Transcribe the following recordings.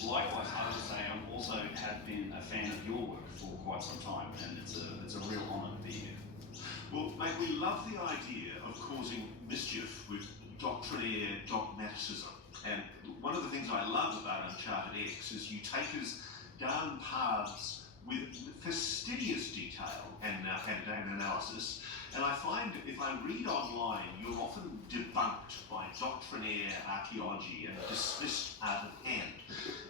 Likewise, I would say I also have been a fan of your work for quite some time, and it's a real honour to be here. Well, mate, we love the idea of causing mischief with doctrinaire dogmaticism. And one of the things I love about Uncharted X is you take us down paths with fastidious detail and analysis. And I find if I read online, you're often debunked by doctrinaire archaeology and dismissed out of hand.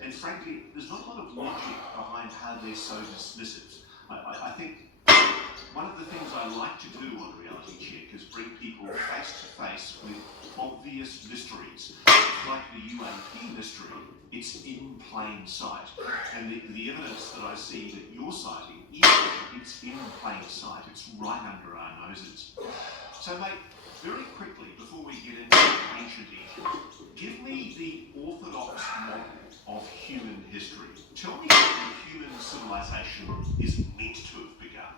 And frankly, there's not a lot of logic behind how they're so dismissive. I think one of the things I like to do on Reality Check is bring people face to face with obvious mysteries. It's like the UAP mystery, it's in plain sight. And the evidence that I see that you're citing, it's in plain sight, it's right under our noses. So mate, very quickly, before we get into ancient Egypt, give me the orthodox model of human history. Tell me how the human civilization is meant to have begun.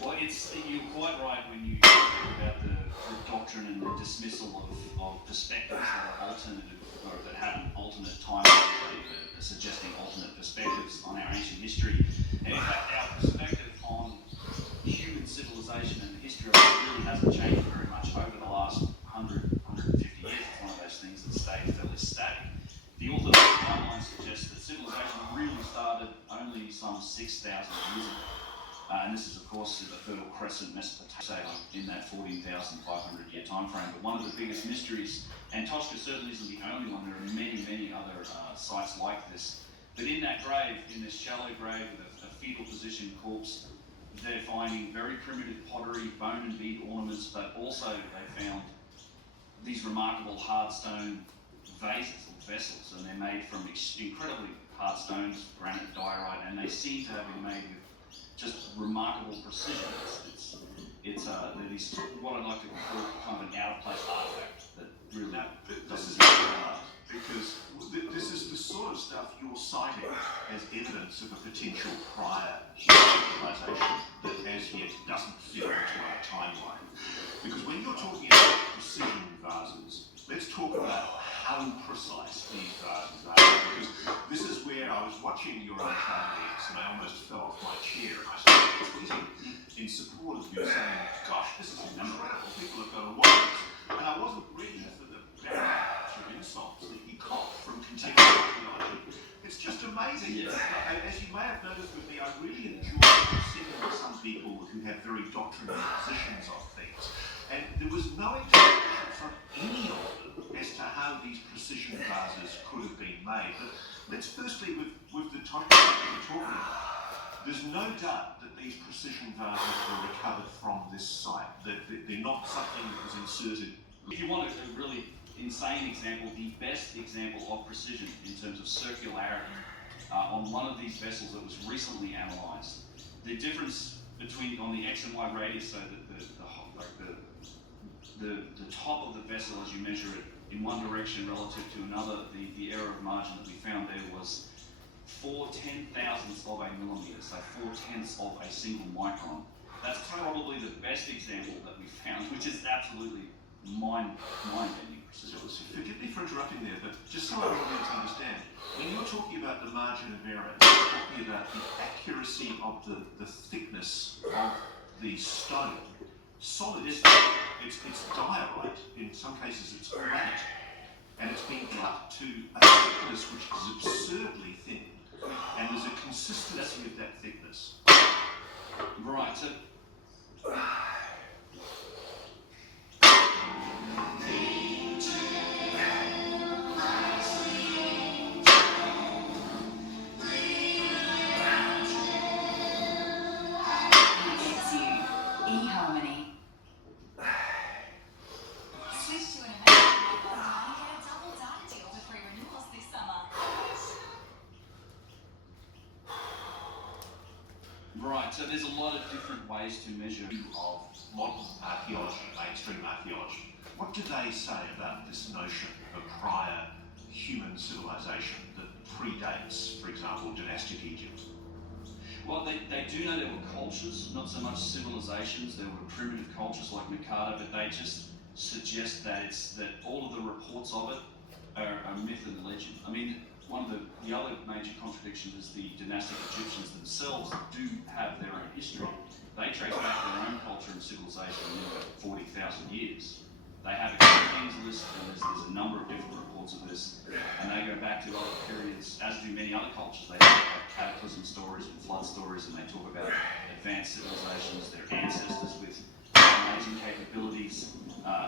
Well, you're quite right when you talk about the doctrine and the dismissal of perspectives that are alternative, or that have an alternate timeline, suggesting alternate perspectives on our ancient history. And in fact, our perspective on human civilization and the history of it really hasn't changed very much over the last 100, 150 years. It's one of those things that stayed fairly static. The orthodox timeline suggests that civilization really started only some 6,000 years ago. And this is, of course, the Fertile Crescent, Mesopotamia, in that 14,500 year time frame. But one of the biggest mysteries, and Toshka certainly isn't the only one, there are many, many other sites like this. But in that grave, in this shallow grave with a fetal position corpse, they're finding very primitive pottery, bone and bead ornaments, but also they found these remarkable hard stone vases or vessels, and they're made from incredibly hard stones, granite, diorite, and they seem to have been made with just remarkable precision. It's these, what I'd like to call kind of an out-of-place artifact that really This is really hard, because this is the sort of stuff you're citing as evidence of a potential prior human civilization that as yet doesn't fit into our timeline. Because when you're talking about precision vases, let's talk about how precise these vases are. Because this is where I was watching your Uncharted X and I almost fell off my chair and I started tweeting in support of you saying, gosh, this is incredible, people have got to watch this. And I wasn't ready for the barrage of insults that you caught from contemporary archaeology. It's just amazing. Yes. As you may have noticed with me, I really enjoy sitting with some people who have very doctrinal positions on things. And there was no explanation from any of them as to how these precision vases could have been made. But let's firstly, with the topic that we're talking about, there's no doubt that these precision vases were recovered from this site. They're not something that was inserted. If you want a really insane example, the best example of precision in terms of circularity on one of these vessels that was recently analysed, the difference between on the X and Y radius, so that the top of the vessel as you measure it in one direction relative to another, the error of margin that we found there was 4/10,000ths of a millimetre, so 4/10ths of a single micron. That's probably the best example that we found, which is absolutely mind-bending precision. Forgive me for interrupting there, but just so everyone else understand, when you're talking about the margin of error, you're talking about the accuracy of the thickness of the stone. Solid, it's diorite, in some cases it's granite, and it's been cut to a thickness which is absurdly thin, and there's a consistency of that thickness. Right, so so there's a lot of different ways to measure. Of modern archaeology, mainstream archaeology, what do they say about this notion of prior human civilization that predates, for example, dynastic Egypt? Well, they do know there were cultures, not so much civilizations. There were primitive cultures like Makata, but they just suggest that all of the reports of it are myth and legend. I mean, one of the other major contradictions is the dynastic Egyptians themselves do have their own history. They trace back their own culture and civilization in about 40,000 years. They have a kings list, and there's a number of different reports of this, and they go back to other periods, as do many other cultures. They talk about cataclysm stories and flood stories, and they talk about advanced civilizations, their ancestors with amazing capabilities,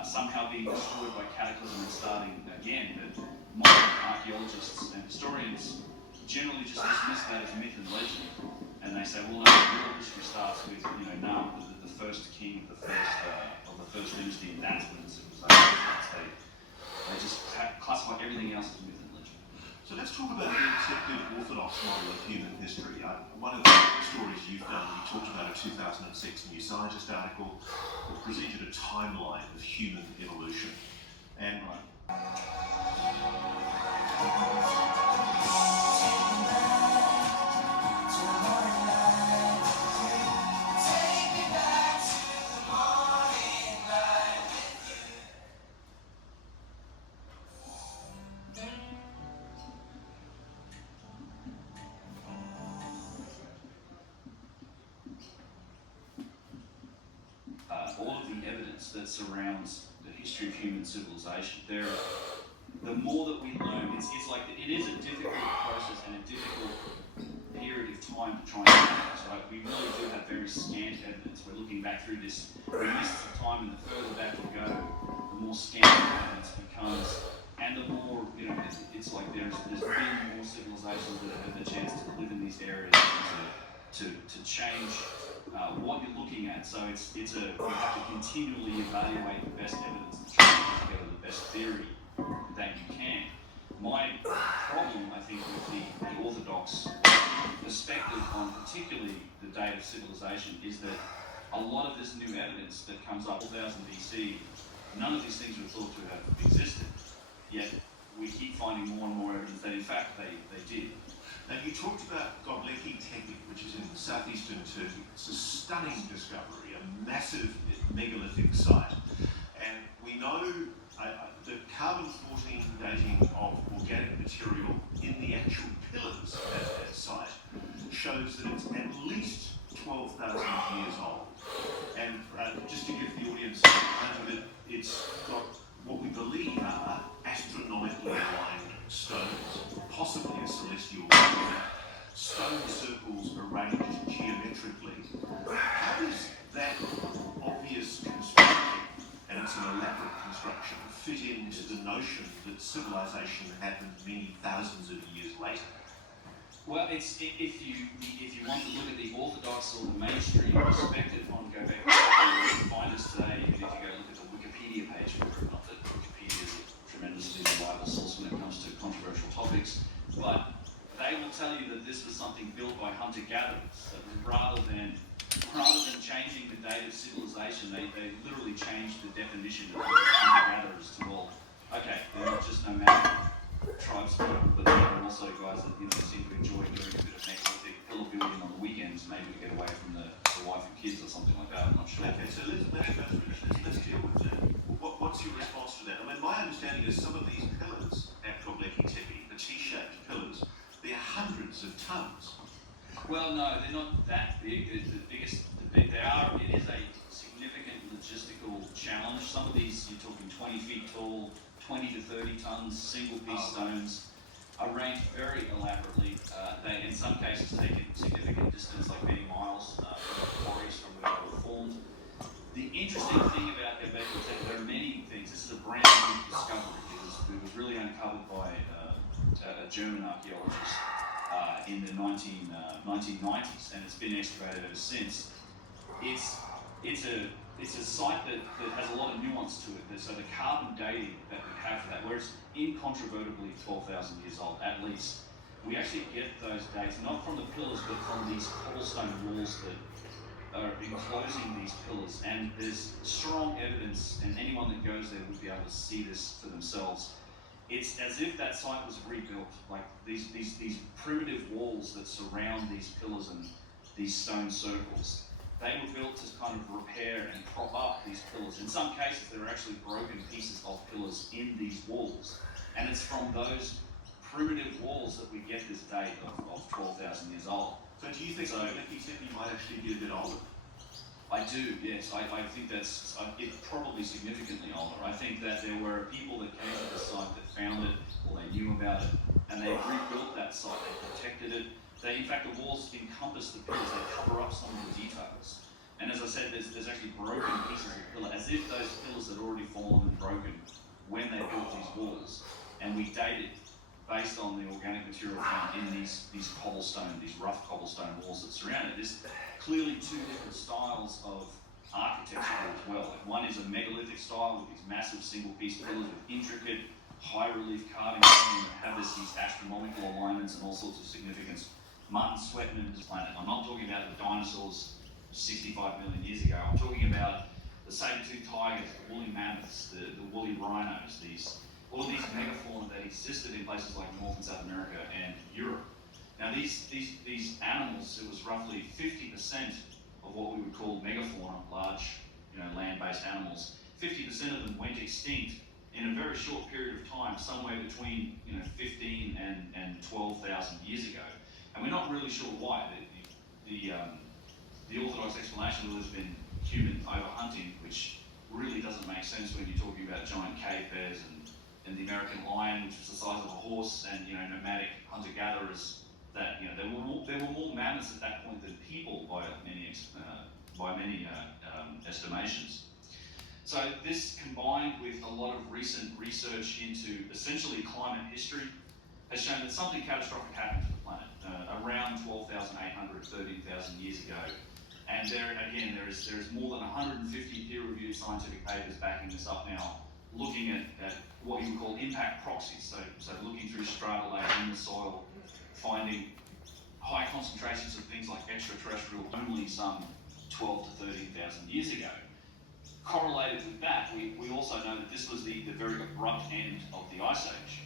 somehow being destroyed by cataclysm and starting again. But modern archaeologists and historians generally just dismiss that as myth and legend, and they say, well, no, real history starts with, Nam, the first king of the first dynasty, and that's when the civilization starts. They just classify everything else as myth and legend. So let's talk about the accepted orthodox model of human history. One of the stories you've done, you talked about a 2006 New Scientist article that presented a timeline of human evolution. And all of the evidence that surrounds the history of human civilization, the more that we learn, it's like it is a difficult process and a difficult period of time to try and analyze, right? We really do have very scant evidence. We're looking back through this mists of time, and the further back we go, the more scant the evidence becomes, and the more, it's like there's been more civilizations that have had the chance to live in these areas and to change what you're looking at. So you have to continually evaluate the best evidence to try and put together the best theory that you can. My problem, I think, with the orthodox perspective on particularly the date of civilization is that a lot of this new evidence that comes up 1000 BC, none of these things were thought to have existed, yet we keep finding more and more evidence that in fact they did. Now, you talked about Göbekli Tepe, which is in southeastern Turkey. It's a stunning discovery, a massive megalithic site. And we know the carbon-14 dating of organic material in the actual pillars at that site shows that it's at least 12,000 years old. And just to give the audience a bit, it's got what we believe are astronomically aligned stones, possibly a celestial body, stone circles arranged geometrically. How does that obvious construction, and it's an elaborate construction, fit into the notion that civilization happened many thousands of years later? Well, if you want to look at the orthodox or the mainstream perspective on Göbekli Tepe, you can find this today, even if you go look at the Wikipedia page for it. Not that Wikipedia is a tremendously reliable source when it comes to controversial topics, but they will tell you that this was something built by hunter-gatherers. Rather than changing the date of civilization, they literally changed the definition of hunter-gatherers to all. Okay, they're not just nomadic tribespeople, but they're also guys that seem to enjoy doing a bit of Neolithic pillar building on the weekends, maybe to get away from the wife and kids or something like that. I'm not sure. Okay, so let's deal with that. What's your response to that? I mean, my understanding is some of these pillars at Göbekli Tepe, the T-shaped pillars, they're hundreds of tons. Well, no, they're not that big. It is a significant logistical challenge. Some of these, you're talking 20 feet tall, 20 to 30 tons, single-piece stones, arranged very elaborately. They, in some cases, take a significant distance, like many miles, quarries from where they were formed. The interesting thing about Göbekli Tepe, there are many things. This is a brand new discovery. It was really uncovered by a German archaeologist in the 1990s, and it's been excavated ever since. It's a site that has a lot of nuance to it. So the carbon dating that we have for that, where it's incontrovertibly 12,000 years old at least, we actually get those dates not from the pillars but from these cobblestone walls that are enclosing these pillars. And there's strong evidence, and anyone that goes there would be able to see this for themselves. It's as if that site was rebuilt, like these primitive walls that surround these pillars and these stone circles. They were built to kind of repair and prop up these pillars. In some cases, there are actually broken pieces of pillars in these walls. And it's from those primitive walls that we get this date of 12,000 years old. So do you think he said he might actually be a bit older? I do, yes. I think it's probably significantly older. I think that there were people that came to the site that found it, or they knew about it, and they rebuilt that site, they protected it. In fact, the walls encompass the pillars, they cover up some of the details. And as I said, there's actually broken pieces of pillar, as if those pillars had already fallen and broken when they built these walls. And we date it based on the organic material found in these cobblestone, these rough cobblestone walls that surround it. There's clearly two different styles of architecture as well. One is a megalithic style with these massive single-piece pillars with intricate, high-relief carving that have these astronomical alignments and all sorts of significance. Martin Sweatman is planet. I'm not talking about the dinosaurs 65 million years ago. I'm talking about the saber-toothed tigers, the woolly mammoths, the woolly rhinos, all of these megafauna that existed in places like North and South America and Europe. Now these animals, it was roughly 50% of what we would call megafauna, large, land-based animals. 50% of them went extinct in a very short period of time, somewhere between 15 and 12,000 years ago. And we're not really sure why. The orthodox explanation has been human overhunting, which really doesn't make sense when you're talking about giant cave bears and the American lion, which was the size of a horse, and nomadic hunter-gatherers. That there were more mammoths at that point than people by many estimations. So this, combined with a lot of recent research into essentially climate history, has shown that something catastrophic happened to the planet around 12,800, 13,000 years ago. And there is more than 150 peer-reviewed scientific papers backing this up now, looking at what you would call impact proxies. So looking through strata layers in the soil, finding high concentrations of things like extraterrestrial only some 12 to 13,000 years ago. Correlated with that, we also know that this was the very abrupt end of the Ice Age,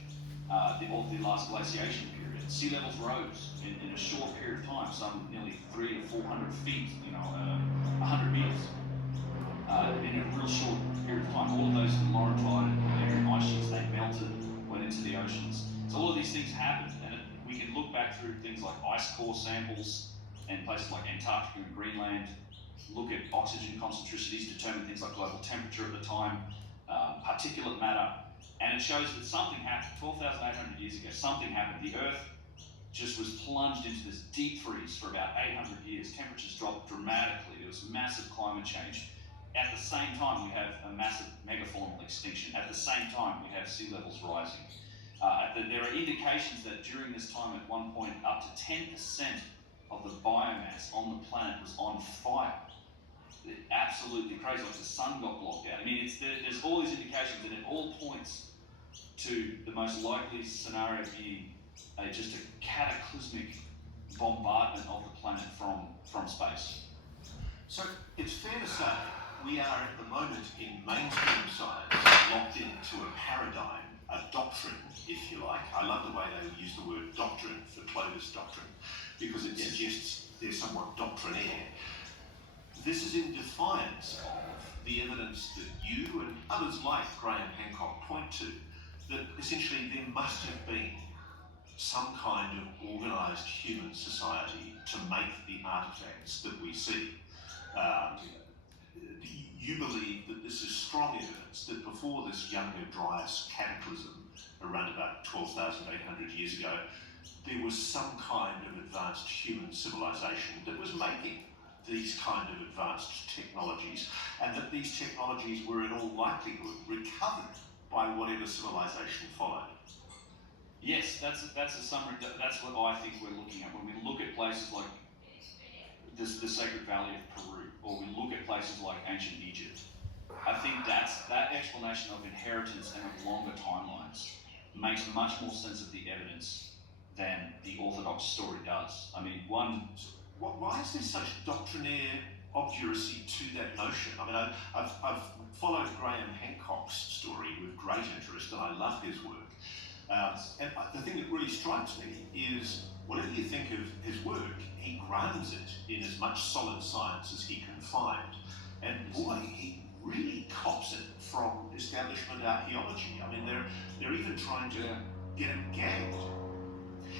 of the last glaciation period. Sea levels rose in a short period of time, some nearly 300 to 400 feet, 100 meters, in a real short period of time. All of those Laurentide and Bavarian ice sheets, they melted, went into the oceans. So all of these things happened, and we can look back through things like ice core samples and places like Antarctica and Greenland, look at oxygen concentricities, determine things like global temperature at the time, particulate matter, and it shows that something happened 12,800 years ago. Something happened. The Earth just was plunged into this deep freeze for about 800 years. Temperatures dropped dramatically. There was massive climate change. At the same time, we have a massive megafaunal extinction. At the same time, we have sea levels rising. There are indications that during this time, at one point, up to 10% of the biomass on the planet was on fire. Absolutely crazy, like the sun got blocked out. I mean, there's all these indications, and it all points to the most likely scenario being just a cataclysmic bombardment of the planet from space. So it's fair to say we are at the moment in mainstream science locked into a paradigm, a doctrine, if you like. I love the way they use the word doctrine for Clovis doctrine, because it suggests they're somewhat doctrinaire. This is in defiance of the evidence that you and others like Graham Hancock point to, that essentially there must have been some kind of organised human society to make the artefacts that we see. You believe that this is strong evidence that before this Younger Dryas cataclysm, around about 12,800 years ago, there was some kind of advanced human civilization that was making these kind of advanced technologies, and that these technologies were in all likelihood recovered by whatever civilization followed. Yes, that's a summary. That's what I think we're looking at when we look at places like the Sacred Valley of Peru, or we look at places like ancient Egypt. I think that explanation of inheritance and of longer timelines makes much more sense of the evidence than the orthodox story does. I mean, why is there such doctrinaire obduracy to that notion? I mean, I've followed Graham Hancock's story with great interest, and I love his work. And the thing that really strikes me is, whatever you think of his work, he grounds it in as much solid science as he can find. And boy, he really cops it from establishment archaeology. I mean, they're even trying to get him gagged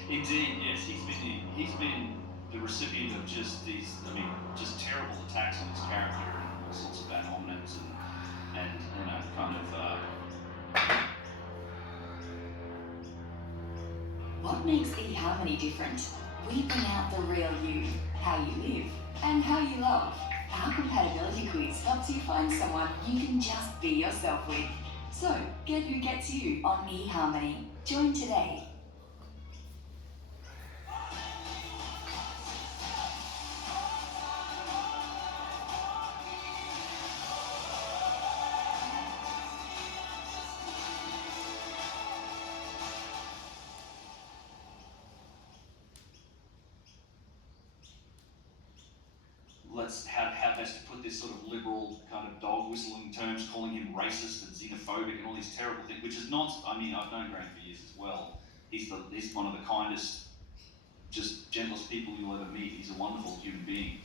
Indeed, yes, he's been the recipient of just these, I mean, just terrible attacks on his character and all sorts of ad hominems and you know, kind of. What makes eHarmony different? We bring out the real you, how you live, and how you love. Our compatibility quiz helps you find someone you can just be yourself with. So, get who gets you on eHarmony. Join today. Let's how best to put this sort of liberal kind of dog whistling terms, calling him racist and xenophobic and all these terrible things, which is not. I mean, I've known Graham for years as well. He's one of the kindest, just gentlest people you'll ever meet. He's a wonderful human being.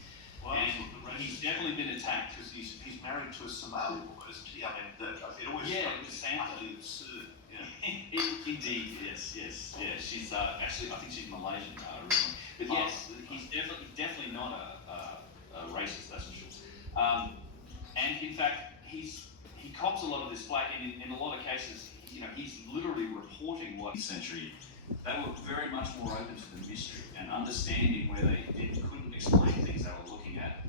Well, and he's definitely been attacked. because he's married to a Somali woman, isn't he? I mean, it always Yeah, struck me as utterly absurd. Yeah. Indeed, yes, yeah. She's actually, I think she's Malaysian originally, but yes, he's definitely not a racist, that's for sure. And in fact, he cops a lot of this flack, and in a lot of cases, you know, he's literally reporting what century. They were very much more open to the mystery and understanding where they couldn't explain things they were looking at,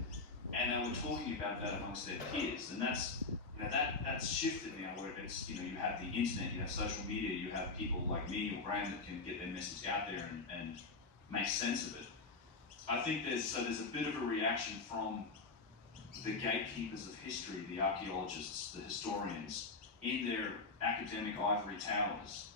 and they were talking about that amongst their peers, and that's. You know, that's shifted now where it's, you know, you have the internet, you have social media, you have people like me or Graham that can get their message out there and make sense of it. I think there's a bit of a reaction from the gatekeepers of history, the archaeologists, the historians, in their academic ivory towers,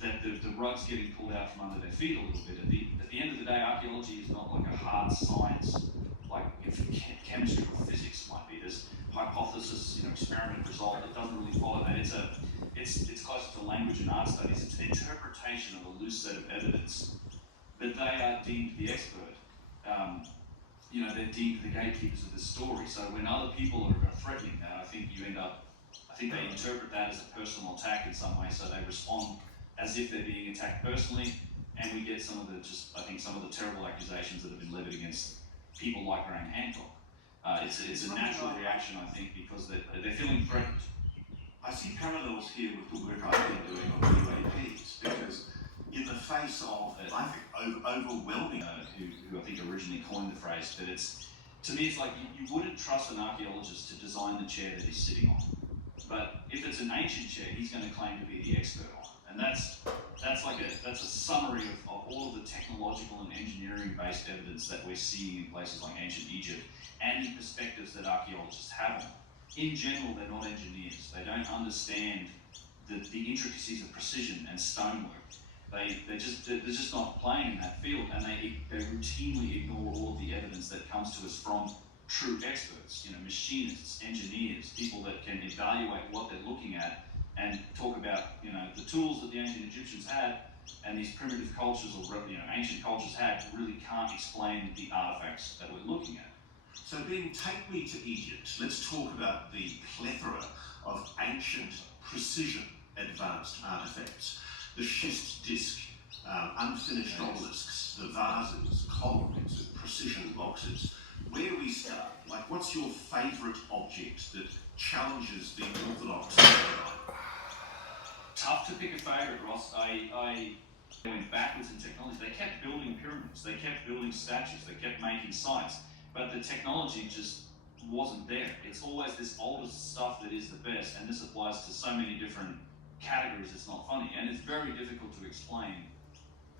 that the rug's getting pulled out from under their feet a little bit. At the end of the day, archaeology is not like a hard science, like if chemistry or physics might be. There's hypothesis, you know, experiment, result. It doesn't really follow that. It's closer to language and art studies. It's an interpretation of a loose set of evidence that they are deemed the expert. You know, they're deemed the gatekeepers of the story. So when other people are threatening that, I think they interpret that as a personal attack in some way. So they respond as if they're being attacked personally, and we get some of the terrible accusations that have been levied against people like Graham Hancock. It's a natural reaction, I think, because they're feeling threatened. I see parallels here with the work I've been doing on UAPs, because in the face of, I think, overwhelming, who I think originally coined the phrase, but to me it's like you wouldn't trust an archaeologist to design the chair that he's sitting on. But if it's an ancient chair, he's going to claim to be the expert on it. And that's a summary of all of the technological and engineering-based evidence that we're seeing in places like ancient Egypt, and the perspectives that archaeologists have on it. In general, they're not engineers. They don't understand the intricacies of precision and stonework. They're just not playing in that field, and they routinely ignore all of the evidence that comes to us from true experts, you know, machinists, engineers, people that can evaluate what they're looking at and talk about, you know, the tools that the ancient Egyptians had and these primitive cultures or, you know, ancient cultures had really can't explain the artifacts that we're looking at. So Ben, take me to Egypt. Let's talk about the plethora of ancient precision advanced artifacts. The schist disc, unfinished obelisks, the vases, columns, and precision boxes. Where do we start? Like, what's your favourite object that challenges the orthodox paradigm? Tough to pick a favourite, Ross. I went backwards in technology. They kept building pyramids, they kept building statues, they kept making sites, but the technology just wasn't there. It's always this older stuff that is the best, and this applies to so many different categories. It's not funny, and it's very difficult to explain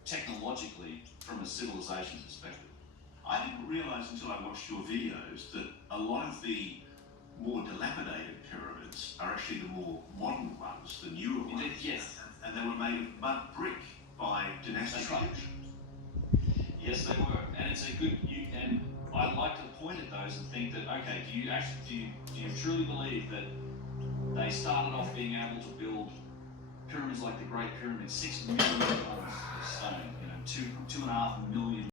technologically from a civilization perspective. I didn't realise until I watched your videos that a lot of the more dilapidated pyramids are actually the more modern ones, the newer ones. Yes. And they were made of mud brick by dynastic Egyptians. Yes, they were, and it's a good. And I like to point at those and think that, okay, do you truly believe that they started off being able to build pyramids like the Great Pyramid, 6 million tons of stone, you know, 2.5 million